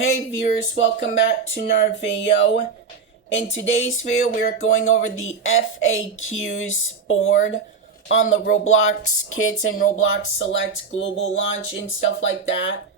Hey viewers, welcome back to another video. In today's video, we are going over the FAQs board on the Roblox Kids and Roblox Select global launch and stuff like that.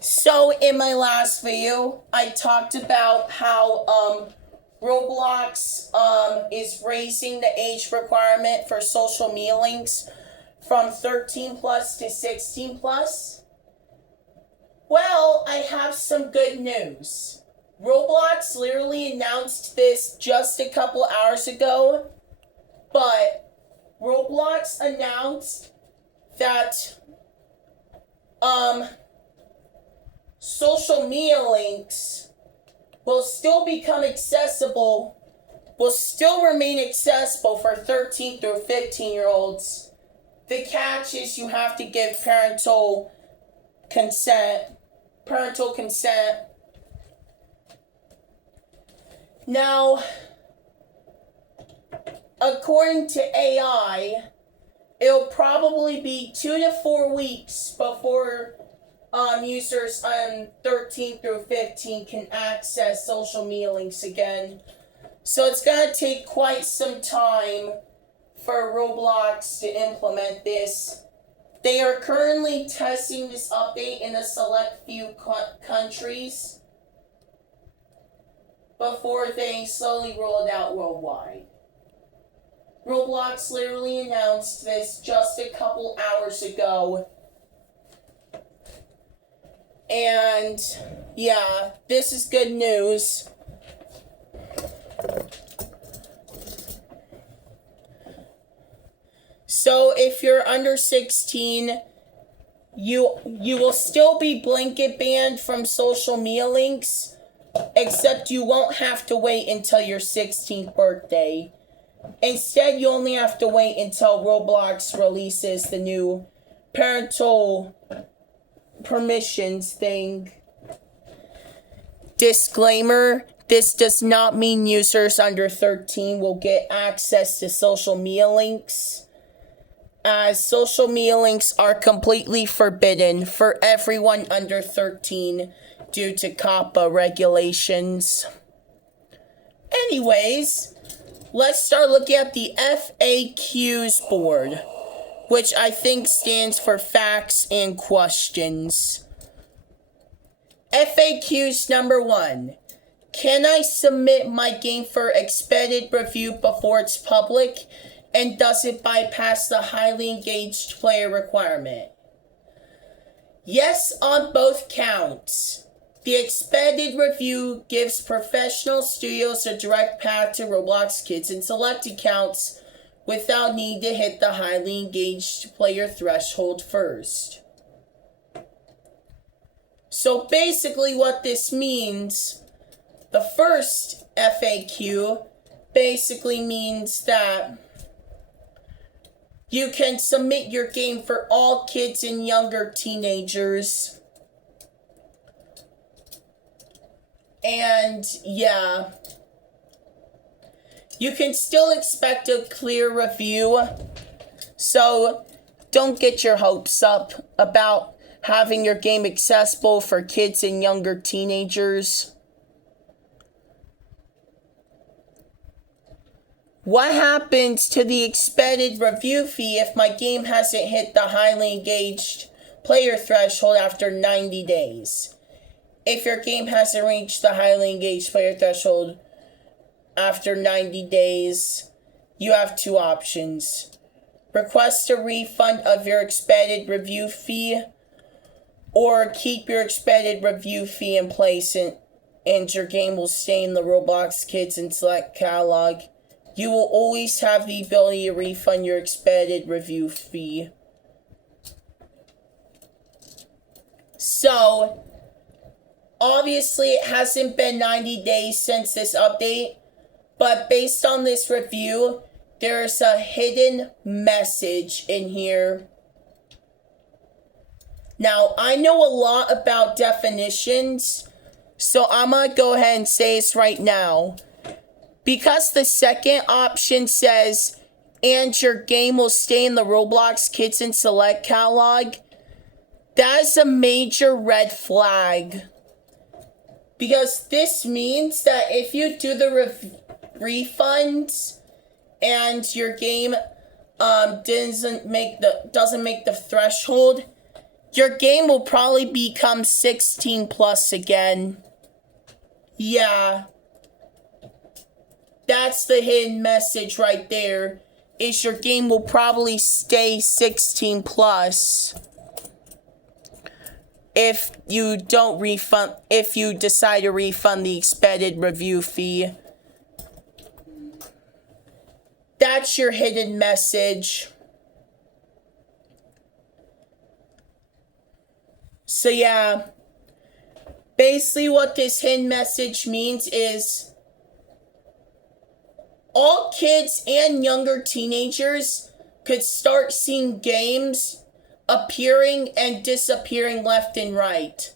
So in my last video, I talked about how Roblox is raising the age requirement for social media links from 13 plus to 16 plus. Well, I have some good news. Roblox literally announced this just a couple hours ago, but Roblox announced that social media links will still remain accessible for 13 through 15-year-olds. The catch is you have to give parental consent. Now, according to AI, it'll probably be 2 to 4 weeks before users on 13 through 15 can access social media links again. So it's going to take quite some time for Roblox to implement this. They are currently testing this update in a select few countries before they slowly roll it out worldwide. Roblox literally announced this just a couple hours ago. And yeah, this is good news. So if you're under 16, you will still be blanket banned from social media links, except you won't have to wait until your 16th birthday. Instead, you only have to wait until Roblox releases the new parental permissions thing. Disclaimer, this does not mean users under 13 will get access to social media links, as social media links are completely forbidden for everyone under 13 due to COPPA regulations. Anyways, let's start looking at the FAQs board, which I think stands for facts and questions. FAQs number 1. Can I submit my game for expedited review before it's public? And does it bypass the highly engaged player requirement? Yes on both counts. The expedited review gives professional studios a direct path to Roblox Kids and Select accounts without need to hit the highly engaged player threshold first. So basically what this means, the first FAQ basically means that you can submit your game for all kids and younger teenagers. And yeah, you can still expect a clear review. So don't get your hopes up about having your game accessible for kids and younger teenagers. What happens to the expedited review fee if my game hasn't hit the highly engaged player threshold after 90 days? If your game hasn't reached the highly engaged player threshold after 90 days, you have 2 options. Request a refund of your expedited review fee, or keep your expedited review fee in place and your game will stay in the Roblox Kids and Select catalog. You will always have the ability to refund your expedited review fee. So, obviously it hasn't been 90 days since this update, but based on this review, there's a hidden message in here. Now, I know a lot about definitions, so I'm going to go ahead and say this right now. Because the second option says, and your game will stay in the Roblox Kids and Select catalog, that is a major red flag. Because this means that if you do the refunds and your game doesn't make the threshold, your game will probably become 16 plus again. Yeah. That's the hidden message right there. Is your game will probably stay 16 plus if you decide to refund the expanded review fee. That's your hidden message. So yeah, basically what this hidden message means is all kids and younger teenagers could start seeing games appearing and disappearing left and right.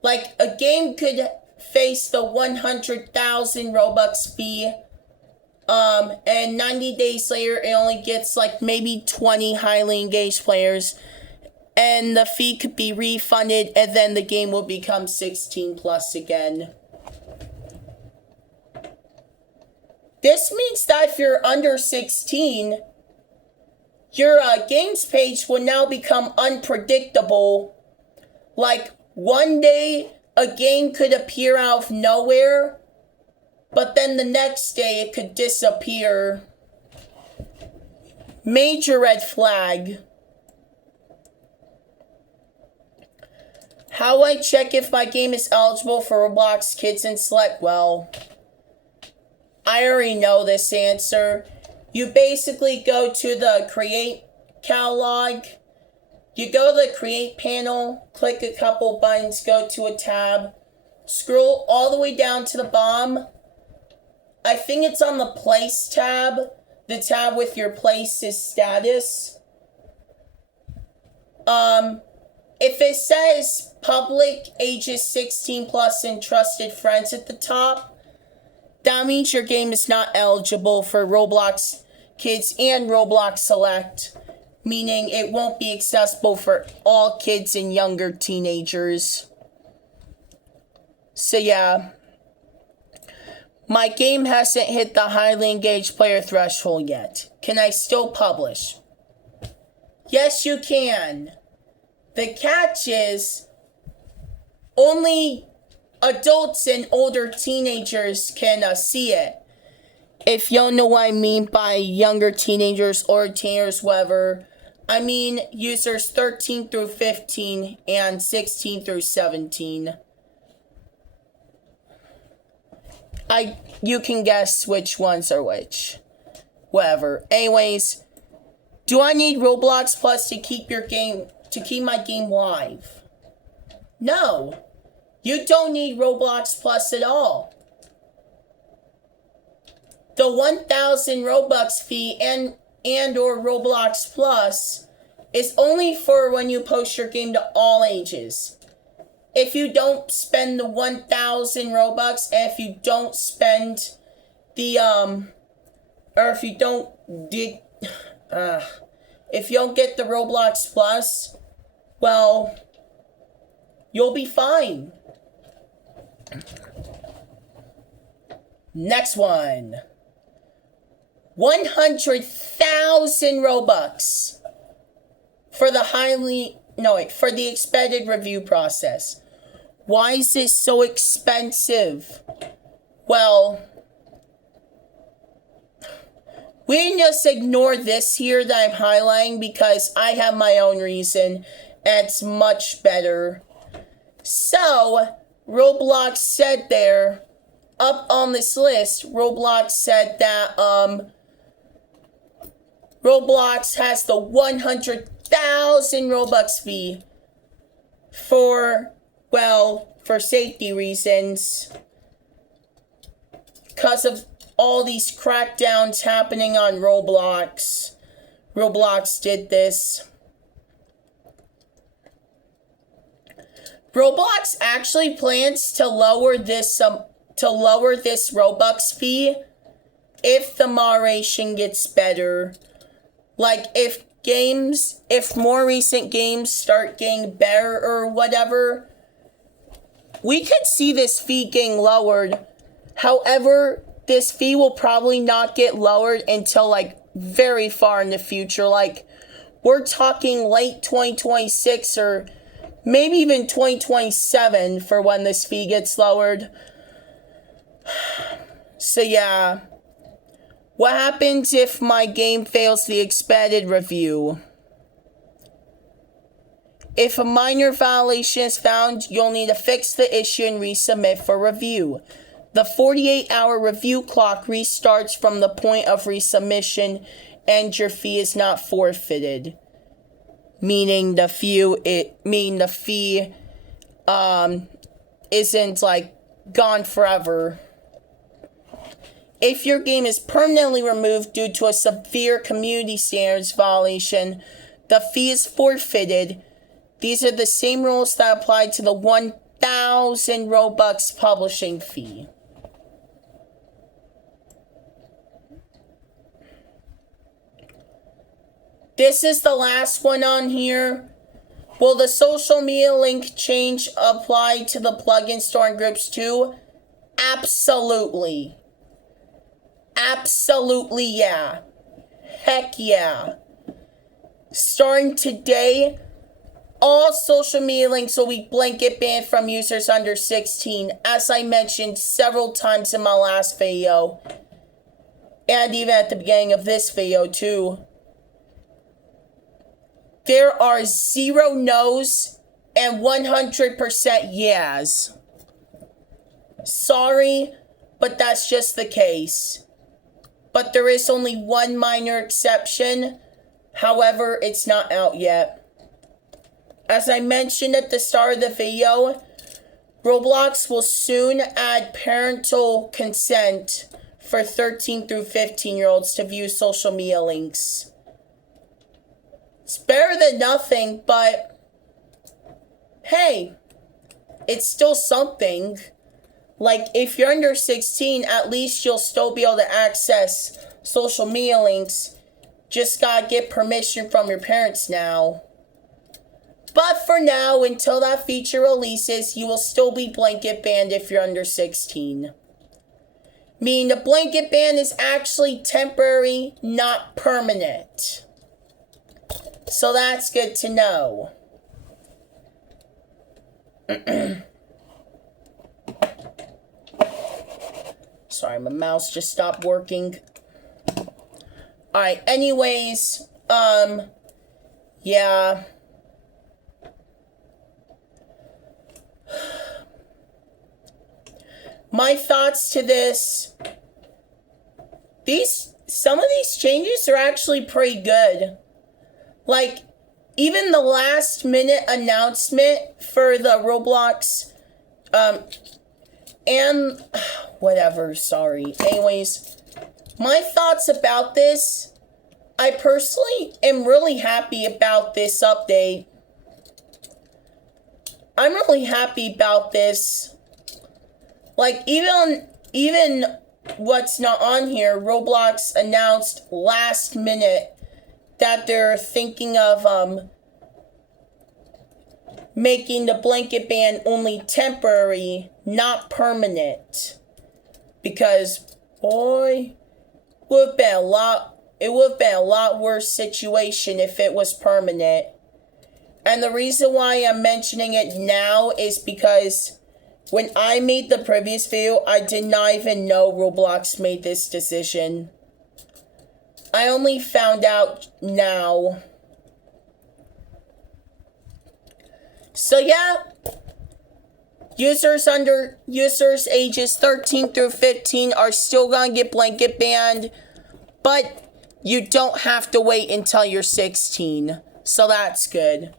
Like, a game could face the 100,000 Robux fee, and 90 days later it only gets like maybe 20 highly engaged players, and the fee could be refunded, and then the game will become 16 plus again. This means that if you're under 16, your games page will now become unpredictable. Like, one day a game could appear out of nowhere, but then the next day it could disappear. Major red flag. How do I check if my game is eligible for Roblox Kids and Select? Well, I already know this answer. You basically go to the Create catalog. You go to the Create panel, click a couple buttons, go to a tab, scroll all the way down to the bottom. I think it's on the Place tab, the tab with your place's status. If it says public, ages 16 plus, and trusted friends at the top, that means your game is not eligible for Roblox Kids and Roblox Select, meaning it won't be accessible for all kids and younger teenagers. So yeah, my game hasn't hit the highly engaged player threshold yet. Can I still publish? Yes, you can. The catch is only adults and older teenagers can see it. If you don't know what I mean by younger teenagers or teenagers, whatever, I mean users 13 through 15 and 16 through 17. You can guess which ones are which. Whatever. Anyways, do I need Roblox Plus to keep my game live? No. You don't need Roblox Plus at all. The 1,000 Robux fee and or Roblox Plus is only for when you post your game to all ages. If you don't spend the 1,000 Robux, and if you don't spend the, or if you don't if you don't get the Roblox Plus, well, you'll be fine. Next one. 100,000 Robux for the expanded review process. Why is it so expensive? Well, we can just ignore this here that I'm highlighting because I have my own reason and it's much better. So, Roblox said there, up on this list, Roblox said that, Roblox has the 100,000 Robux fee for safety reasons. Because of all these crackdowns happening on Roblox. Roblox did this. Roblox actually plans to lower this Robux fee if the moderation gets better. Like, if more recent games start getting better or whatever, we could see this fee getting lowered. However, this fee will probably not get lowered until like very far in the future. Like, we're talking late 2026 or maybe even 2027 for when this fee gets lowered. So yeah. What happens if my game fails the expanded review? If a minor violation is found, you'll need to fix the issue and resubmit for review. The 48-hour review clock restarts from the point of resubmission, and your fee is not forfeited. Meaning the fee isn't like gone forever. If your game is permanently removed due to a severe community standards violation, the fee is forfeited. These are the same rules that apply to the 1,000 Robux publishing fee. This is the last one on here. Will the social media link change apply to the plugin store and groups too? Absolutely. Absolutely, yeah. Heck yeah. Starting today, all social media links will be blanket banned from users under 16, as I mentioned several times in my last video. And even at the beginning of this video too. There are 0 no's and 100% yeahs. Sorry, but that's just the case. But there is only one minor exception. However, it's not out yet. As I mentioned at the start of the video, Roblox will soon add parental consent for 13 through 15-year-olds to view social media links. It's better than nothing, but hey, it's still something. Like, if you're under 16, at least you'll still be able to access social media links. Just gotta get permission from your parents now. But for now, until that feature releases, you will still be blanket banned if you're under 16. Meaning the blanket ban is actually temporary, not permanent. So that's good to know. Sorry, my mouse just stopped working. Alright, anyways, yeah. My thoughts to this. Some of these changes are actually pretty good. Like, even the last minute announcement for the Roblox, and whatever, sorry. Anyways, my thoughts about this, I personally am really happy about this update. I'm really happy about this. Like, even what's not on here, Roblox announced last minute that they're thinking of making the blanket ban only temporary, not permanent. Because, boy, it would have been a lot worse situation if it was permanent. And the reason why I'm mentioning it now is because when I made the previous video, I did not even know Roblox made this decision. I only found out now. So yeah, users ages 13 through 15 are still gonna get blanket banned, but you don't have to wait until you're 16. So that's good.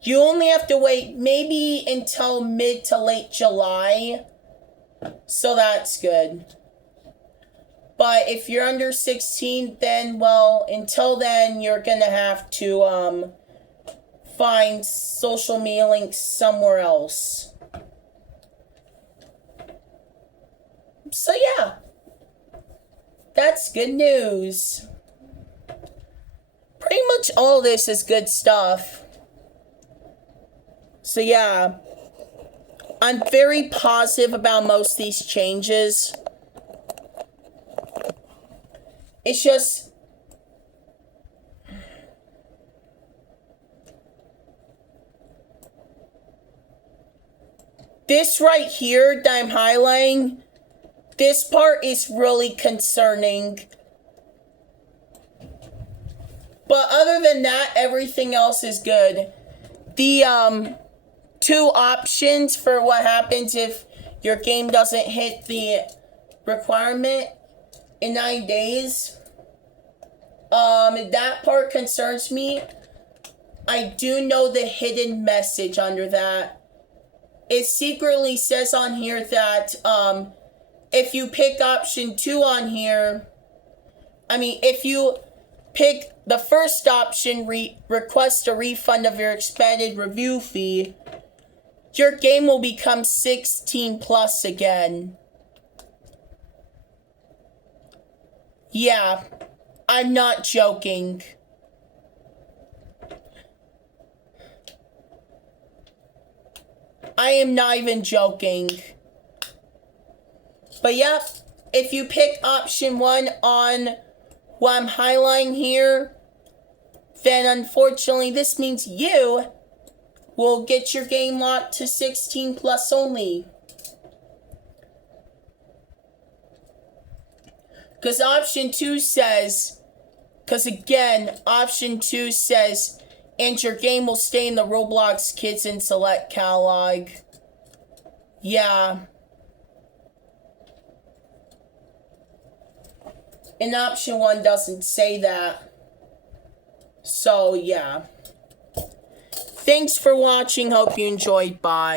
You only have to wait maybe until mid to late July. So that's good. But if you're under 16, then, well, until then, you're gonna have to, find social media links somewhere else. So, yeah. That's good news. Pretty much all this is good stuff. So, yeah. I'm very positive about most of these changes. It's just... this right here that I'm highlighting, this part is really concerning. But other than that, everything else is good. The, 2 options for what happens if your game doesn't hit the requirement in 9 days. That part concerns me. I do know the hidden message under that. It secretly says on here that, if you pick option 2 on here, if you pick the first option, request a refund of your expanded review fee, your game will become 16 plus again. Yeah, I'm not joking. I am not even joking. But yeah, if you pick option 1 on what I'm highlighting here, then unfortunately this means you will get your game locked to 16 plus only. Because option 2 says, option 2 says, and your game will stay in the Roblox Kids and Select catalog. Yeah. And option 1 doesn't say that. So, yeah. Thanks for watching. Hope you enjoyed. Bye.